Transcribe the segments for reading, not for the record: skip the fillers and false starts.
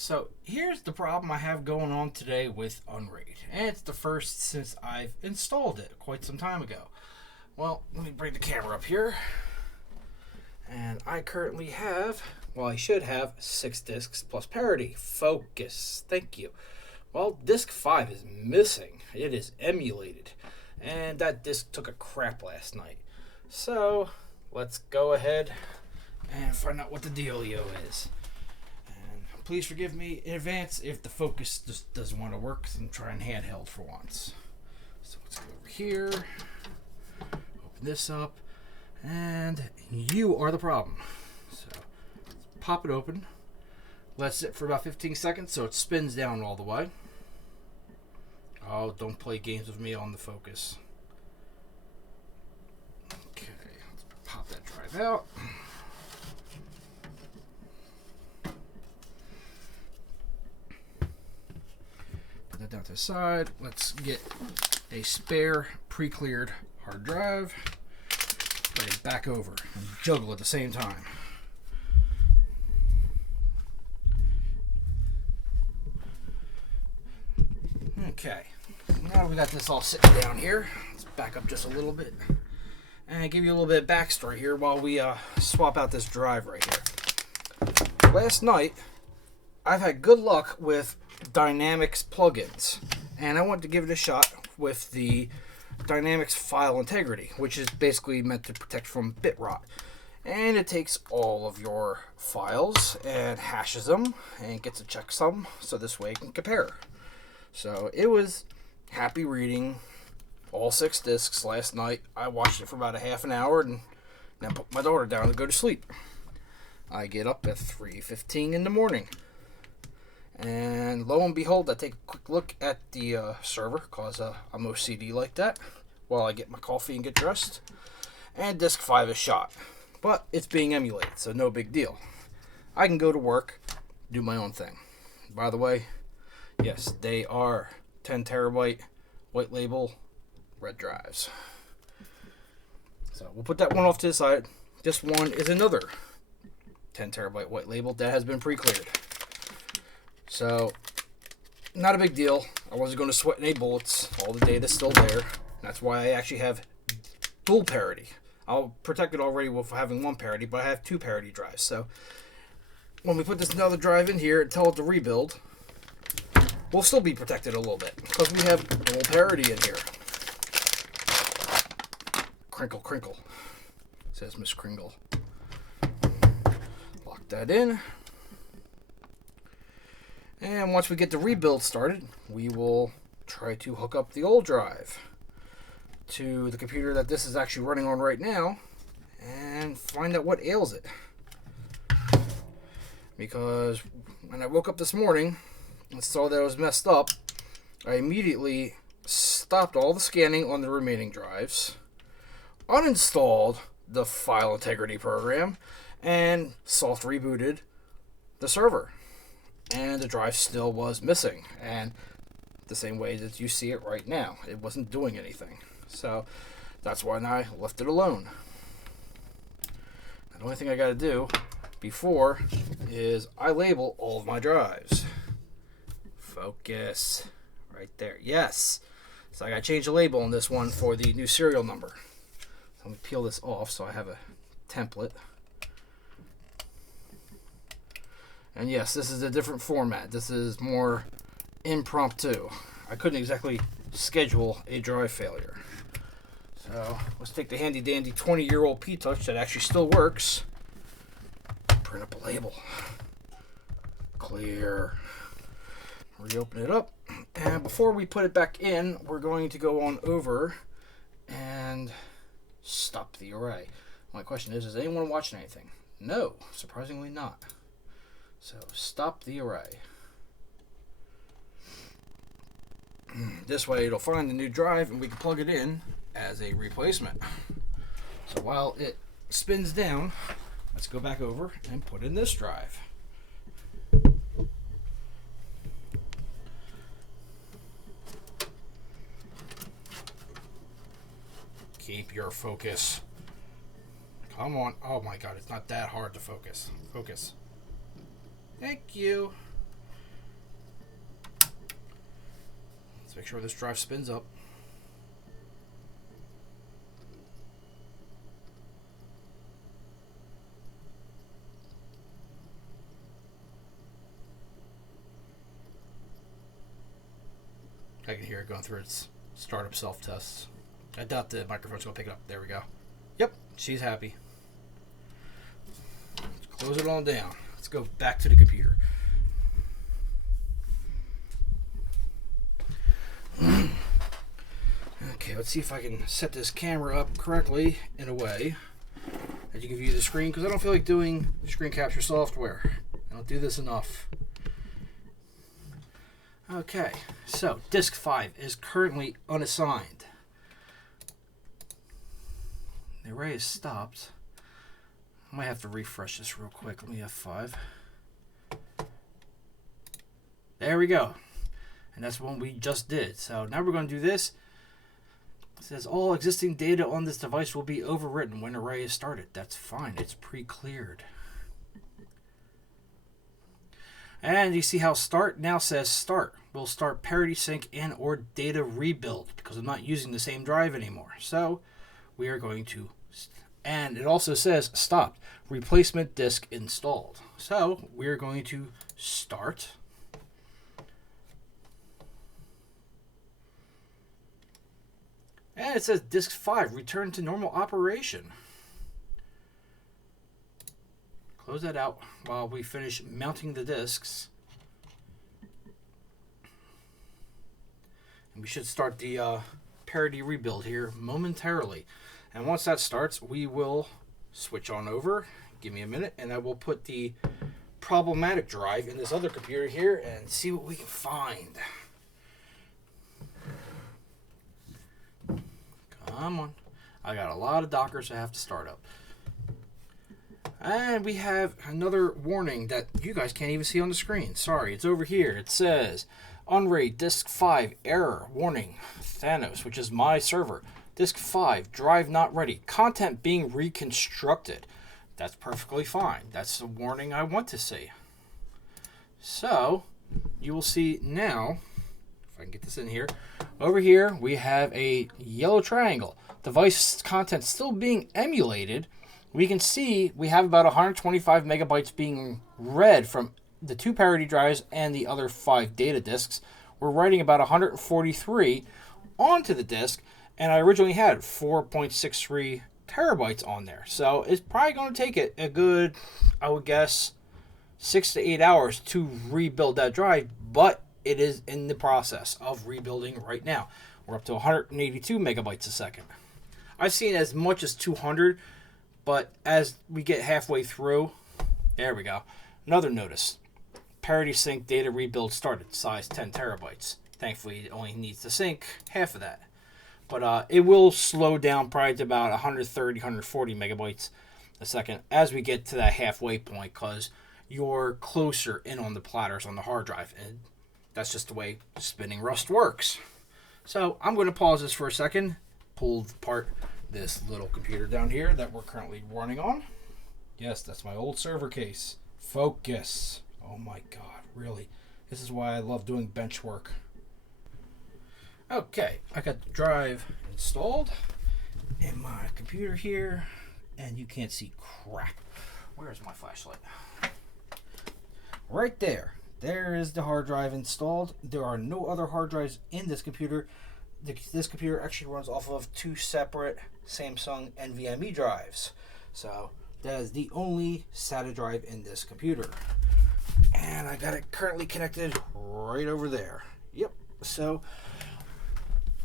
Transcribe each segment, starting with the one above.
So here's the problem I have going on today with UNRaid, and it's the first since I've installed it quite some time ago. Well, let me bring the camera up here, and I currently have, well, I should have 6 discs plus parity. Focus, thank you. Well, disc 5 is missing. It is emulated, and that disc took a crap last night. So let's go ahead and find out what the dealio is. Please forgive me in advance if the focus just doesn't want to work and try and handheld for once. So let's go over here, open this up, and you are the problem. So let's pop it open, let it sit for about 15 seconds so it spins down all the way. Oh, don't play games with me on the focus. Okay, let's pop that drive out. That down to the side. Let's get a spare pre-cleared hard drive, put it back over and juggle at the same time. Okay, now we got this all sitting down here. Let's back up just a little bit and give you a little bit of backstory here while we swap out this drive right here. Last night I've had good luck with Dynamics plugins, and I wanted to give it a shot with the Dynamics File Integrity, which is basically meant to protect from bit rot. And it takes all of your files and hashes them and gets a checksum, so this way it can compare. So it was happy reading all 6 discs last night. I watched it for about a half an hour and then put my daughter down to go to sleep. I get up at 3:15 in the morning. And lo and behold, I take a quick look at the server, because I'm OCD like that, while I get my coffee and get dressed. And disk 5 is shot. But it's being emulated, so no big deal. I can go to work, do my own thing. By the way, yes, they are 10 terabyte white label red drives. So we'll put that one off to the side. This one is another 10 terabyte white label that has been pre-cleared. So, not a big deal. I wasn't going to sweat any bullets. All the data's still there. That's why I actually have dual parity. I'll protect it already with having 1 parity, but I have 2 parity drives. So, when we put this another drive in here and tell it to rebuild, we'll still be protected a little bit, because we have dual parity in here. Crinkle, crinkle, says Miss Kringle. Lock that in. And once we get the rebuild started, we will try to hook up the old drive to the computer that this is actually running on right now and find out what ails it. Because when I woke up this morning and saw that it was messed up, I immediately stopped all the scanning on the remaining drives, uninstalled the File Integrity program, and soft rebooted the server. And the drive still was missing, and the same way that you see it right now, it wasn't doing anything. So that's why I left it alone. The only thing I got to do before is I label all of my drives. Focus right there. Yes. So I got to change the label on this one for the new serial number. So let me peel this off so I have a template. And yes, this is a different format. This is more impromptu. I couldn't exactly schedule a drive failure. So let's take the handy dandy 20-year-old P-Touch that actually still works. Print up a label. Clear. Reopen it up. And before we put it back in, we're going to go on over and stop the array. My question is anyone watching anything? No, surprisingly not. So stop the array. This way it'll find the new drive and we can plug it in as a replacement. So while it spins down, let's go back over and put in this drive. Keep your focus. Come on. Oh my god, it's not that hard to focus. Focus. Thank you. make sure this drive spins up. I can hear it going through its startup self-tests. I doubt the microphone's going to pick it up. There we go. Yep, she's happy. Let's close it all down. Let's go back to the computer. Okay, let's see if I can set this camera up correctly in a way that you can view the screen, because I don't feel like doing screen capture software. I don't do this enough. Okay, so disk 5 is currently unassigned. The array is stopped. I might have to refresh this real quick. Let me F5. There we go. And that's what we just did. So now we're going to do this. It says all existing data on this device will be overwritten when array is started. That's fine. It's pre-cleared. And you see how start now says start. We'll start parity sync and or data rebuild because I'm not using the same drive anymore. So we are going to, and it also says stopped, replacement disk installed. So we're going to start. And it says disk 5 return to normal operation. Close that out while we finish mounting the disks. And we should start the parity rebuild here momentarily. And once that starts, we will switch on over. Give me a minute, and I will put the problematic drive in this other computer here and see what we can find. Come on. I got a lot of Dockers I have to start up. And we have another warning that you guys can't even see on the screen. Sorry, it's over here. It says, UNRaid Disk 5 Error Warning Thanos, which is my server. Disk 5 Drive Not Ready. Content being reconstructed. That's perfectly fine. That's the warning I want to see. So, you will see now, if I can get this in here, over here we have a yellow triangle. Device content still being emulated. We can see we have about 125 megabytes being read from the 2 parity drives and the other 5 data disks. We're writing about 143 onto the disk, and I originally had 4.63 terabytes on there. So it's probably going to take it a good, I would guess, 6 to 8 hours to rebuild that drive, but it is in the process of rebuilding right now. We're up to 182 megabytes a second. I've seen as much as 200, but as we get halfway through, there we go. Another notice. Parity sync data rebuild started, size 10 terabytes. Thankfully, it only needs to sync half of that. But it will slow down probably to about 130, 140 megabytes a second as we get to that halfway point, because you're closer in on the platters on the hard drive. And that's just the way spinning Rust works. So I'm going to pause this for a second, pull apart this little computer down here that we're currently running on. Yes, that's my old server case. Focus. Oh my God, really? This is why I love doing bench work. Okay, I got the drive installed in my computer here, and you can't see crap. Where's my flashlight? Right there. There is the hard drive installed. There are no other hard drives in this computer. This computer actually runs off of 2 separate Samsung NVMe drives. So that is the only SATA drive in this computer. And I got it currently connected right over there. Yep. So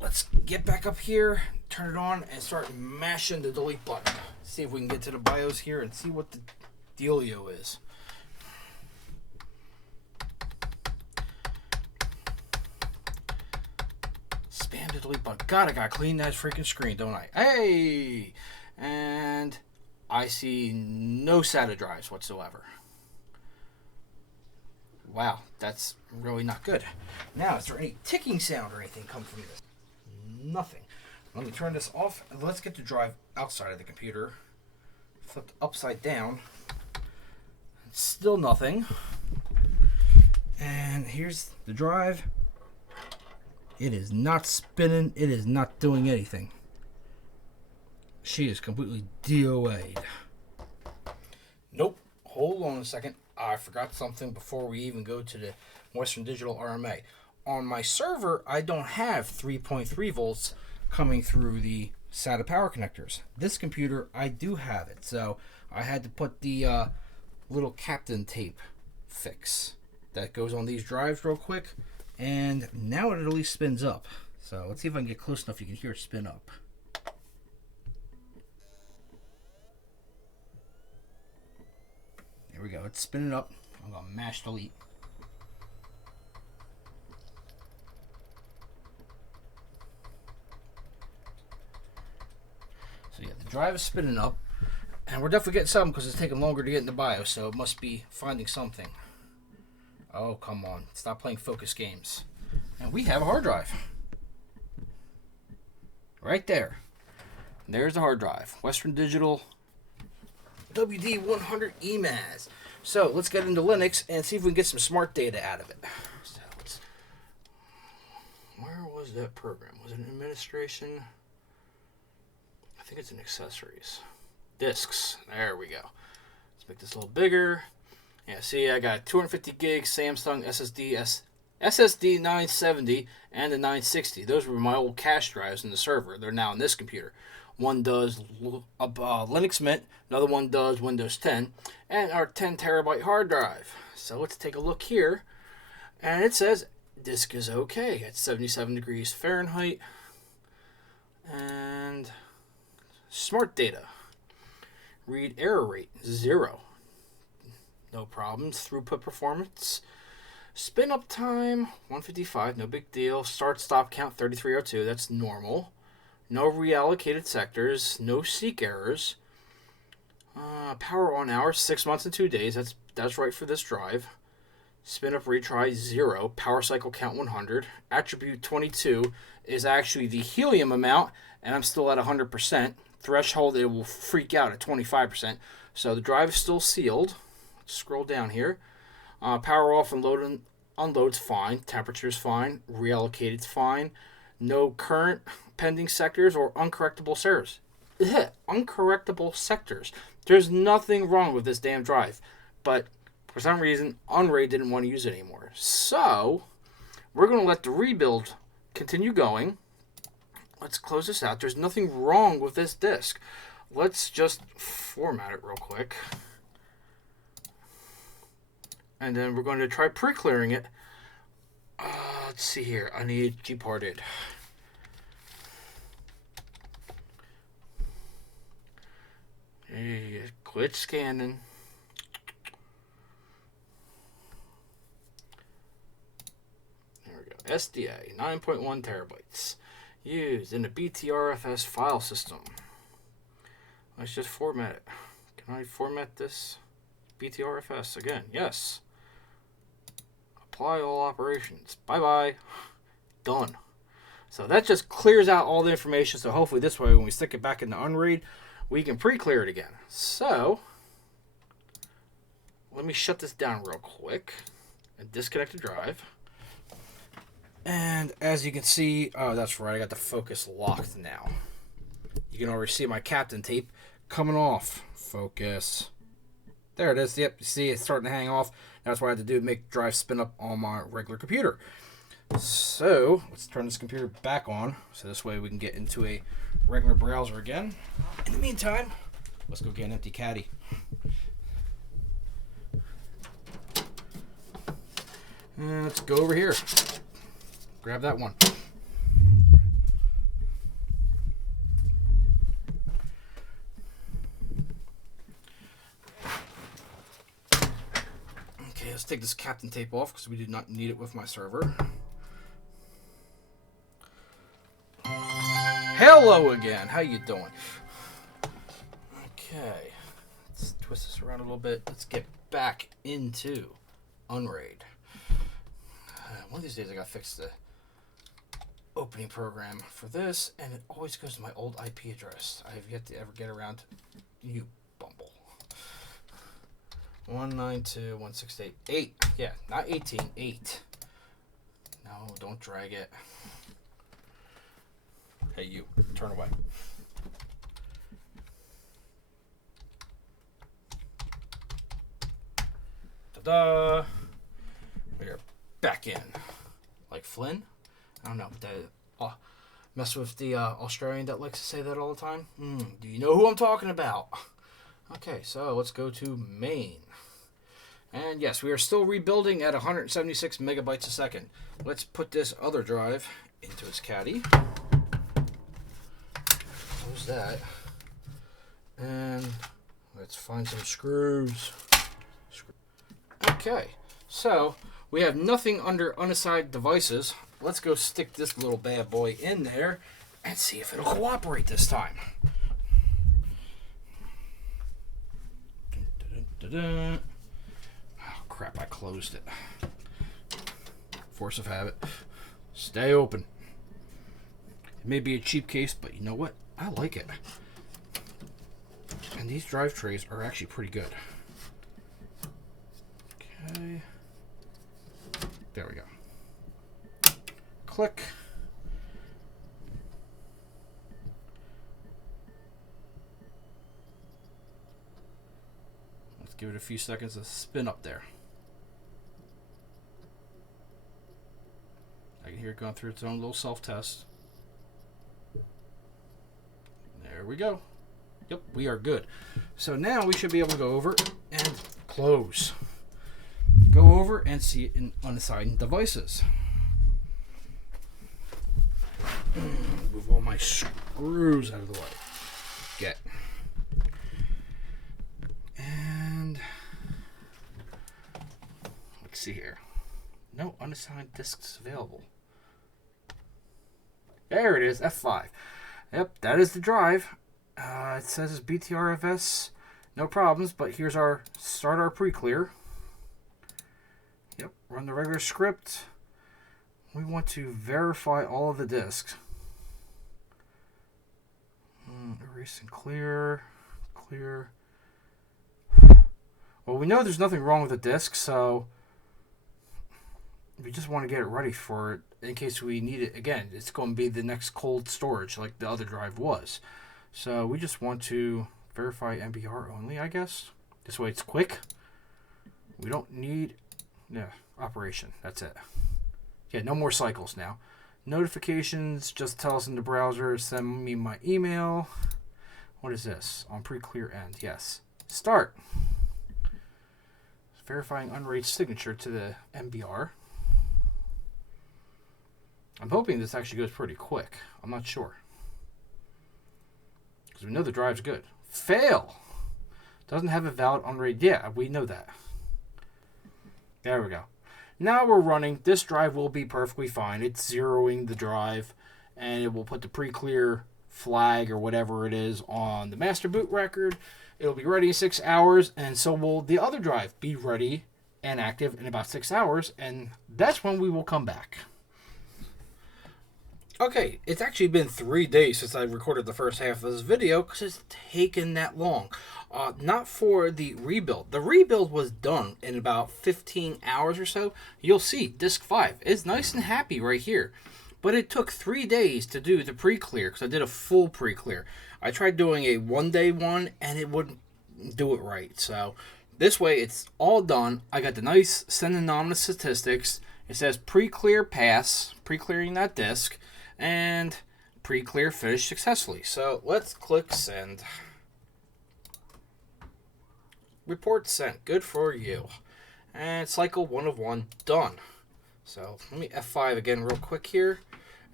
let's get back up here, turn it on, and start mashing the delete button. See if we can get to the BIOS here and see what the dealio is. Spam the delete button. God, I gotta clean that freaking screen, don't I? Hey! And I see no SATA drives whatsoever. Wow, that's really not good. Now, is there any ticking sound or anything come from this? Nothing. Let me turn this off, and let's get the drive outside of the computer. Flipped upside down. Still nothing. And here's the drive. It is not spinning. It is not doing anything. She is completely DOA'd. Nope. Hold on a second. I forgot something before we even go to the Western Digital RMA. On my server, I don't have 3.3 volts coming through the SATA power connectors. This computer, I do have it. So I had to put the little captain tape fix that goes on these drives real quick. And now it at least spins up. So let's see if I can get close enough you can hear it spin up. There we go. It's spinning up. I'm going to mash delete. So yeah, the drive is spinning up. And we're definitely getting something because it's taking longer to get into BIOS. So it must be finding something. Oh, come on. Stop playing focus games. And we have a hard drive. Right there. There's the hard drive. Western Digital WD100 EMAS. So let's get into Linux and see if we can get some smart data out of it. So where was that program? Was it in administration? I think it's in accessories. Disks. There we go. Let's make this a little bigger. Yeah, see, I got 250 gig Samsung SSD 970 and the 960. Those were my old cache drives in the server. They're now in this computer. One does Linux Mint, another one does Windows 10, and our 10 terabyte hard drive. So let's take a look here. And it says disk is okay at 77 degrees Fahrenheit. And smart data. Read error rate, 0. No problems. Throughput performance. Spin up time, 155, no big deal. Start stop count, 3302, that's normal. No reallocated sectors, no seek errors. Power on hours, 6 months and 2 days, that's right for this drive. Spin up retry, 0. Power cycle count, 100. Attribute 22 is actually the helium amount, and I'm still at 100%. Threshold, it will freak out at 25%. So the drive is still sealed. Let's scroll down here. Power off and load and unload's fine. Temperature's fine. Reallocated's fine. No current pending sectors or uncorrectable sectors. Uncorrectable sectors. There's nothing wrong with this damn drive. But for some reason, UNRaid didn't want to use it anymore. So we're going to let the rebuild continue going. Let's close this out. There's nothing wrong with this disk. Let's just format it real quick. And then we're going to try pre-clearing it. Let's see here. I need gparted. Hey, quit scanning. There we go. SDA, 9.1 terabytes. Used in the BTRFS file system. Let's just format it. Can I format this? BTRFS again. Yes. Apply all operations. Bye-bye. Done. So that just clears out all the information. So hopefully this way when we stick it back into UNRaid, we can pre-clear it again. So let me shut this down real quick and disconnect the drive. And as you can see, oh, that's right, I got the focus locked now. You can already see my captain tape coming off. Focus. There it is. Yep, you see it's starting to hang off. That's what I had to do to make drive spin up on my regular computer. So let's turn this computer back on. So this way we can get into a regular browser again. In the meantime, let's go get an empty caddy. And let's go over here. Grab that one. Okay, let's take this captain tape off because we did not need it with my server. Hello again. How you doing? Okay. Let's twist this around a little bit. Let's get back into UNRaid. One of these days I gotta fix the opening program for this, and it always goes to my old IP address. I have yet to ever get around to you, Bumble. 192.168.8. Yeah, not 18. 8. No, don't drag it. Hey, you, turn away. Ta-da! We're back in. Like Flynn? I don't know. Mess with the Australian that likes to say that all the time? Do you know who I'm talking about? Okay, so let's go to Maine. And yes, we are still rebuilding at 176 megabytes a second. Let's put this other drive into its caddy. Close that. And let's find some screws. Okay, so we have nothing under unassigned devices. Let's go stick this little bad boy in there and see if it'll cooperate this time. Oh crap, I closed it. Force of habit. Stay open. It may be a cheap case, but you know what? I like it. And these drive trays are actually pretty good. Okay. There we go. Click. Let's give it a few seconds to spin up there. I can hear it going through its own little self-test. There we go. Yep, we are good. So now we should be able to go over and close. Go over and see it in unassigned devices. Move all my screws out of the way. Get. And let's see here. No unassigned discs available. There it is, F5. Yep, that is the drive. It says it's BTRFS, no problems, but here's our start our pre-clear. Yep, run the regular script. We want to verify all of the disks. Erase and clear. Clear. Well, we know there's nothing wrong with the disk, so we just want to get it ready for it in case we need it again. It's going to be the next cold storage like the other drive was. So we just want to verify MBR only, I guess. This way it's quick. We don't need operation. That's it. Yeah, no more cycles now. Notifications, just tell us in the browser, send me my email. What is this? On pre-clear end. Yes. Start. Verifying UNRaid signature to the MBR. I'm hoping this actually goes pretty quick. I'm not sure. Because we know the drive's good. Fail! Doesn't have a valid UNRaid. Yeah, we know that. There we go. Now we're running. This drive will be perfectly fine. It's zeroing the drive, and it will put the pre-clear flag or whatever it is on the master boot record. It'll be ready in 6 hours, and so will the other drive be ready and active in about 6 hours, and that's when we will come back. Okay, it's actually been 3 days since I recorded the first half of this video because it's taken that long. Not for the rebuild. The rebuild was done in about 15 hours or so. You'll see disk 5 is nice and happy right here. But it took 3 days to do the pre-clear because I did a full pre-clear. I tried doing a one-day one and it wouldn't do it right. So this way it's all done. I got the nice synonymous statistics. It says pre-clear pass, pre-clearing that disk, and pre-clear finished successfully. So let's click send. Report sent. Good for you. And cycle 1 of 1 done. So let me F5 again real quick here.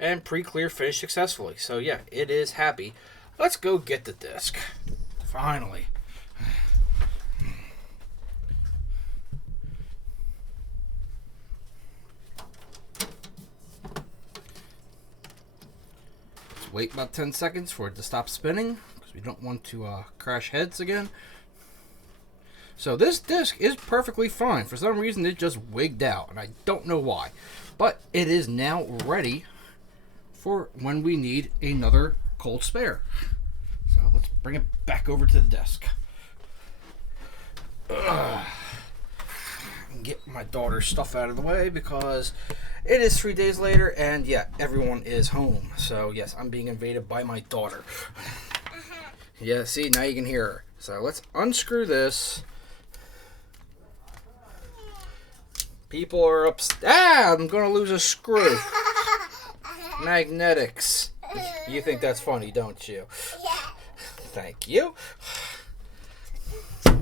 And pre-clear finished successfully. So yeah, it is happy. Let's go get the disk. Finally. Let's wait about 10 seconds for it to stop spinning because we don't want to crash heads again. So this disc is perfectly fine. For some reason, it just wigged out, and I don't know why. But it is now ready for when we need another cold spare. So let's bring it back over to the desk. Get my daughter's stuff out of the way because It is 3 days later, and yeah, everyone is home. So yes, I'm being invaded by my daughter. Yeah, see, now you can hear her. So let's unscrew this. People are I'm gonna lose a screw. Magnetics. You think that's funny, don't you? Yeah. Thank you. Don't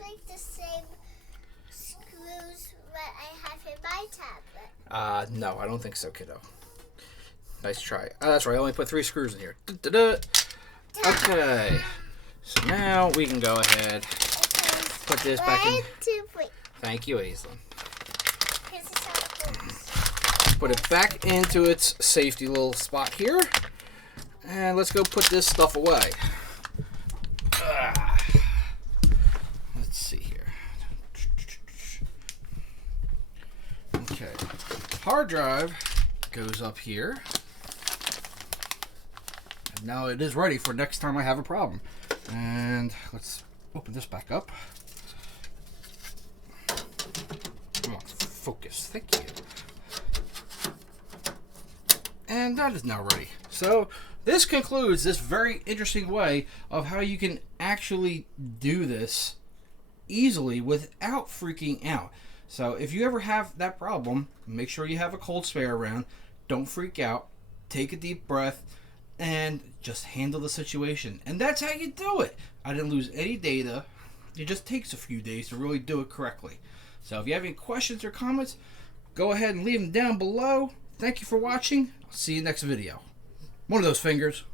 make the same screws that I have in my tablet. No, I don't think so, kiddo. Nice try. Oh, that's right. I only put 3 screws in here. Da-da-da. Okay. So now we can go ahead. Put this back in. 1, 2, 3. Thank you, Aislinn. This is how it works. Put it back into its safety little spot here. And let's go put this stuff away. Let's see here. Okay. Hard drive goes up here. And now it is ready for next time I have a problem. And let's open this back up. Come on, focus. Thank you. And that is now ready. So this concludes this very interesting way of how you can actually do this easily without freaking out. So if you ever have that problem, make sure you have a cold spare around. Don't freak out. Take a deep breath and just handle the situation. And that's how you do it. I didn't lose any data. It just takes a few days to really do it correctly. So if you have any questions or comments, go ahead and leave them down below. Thank you for watching. I'll see you next video. One of those fingers.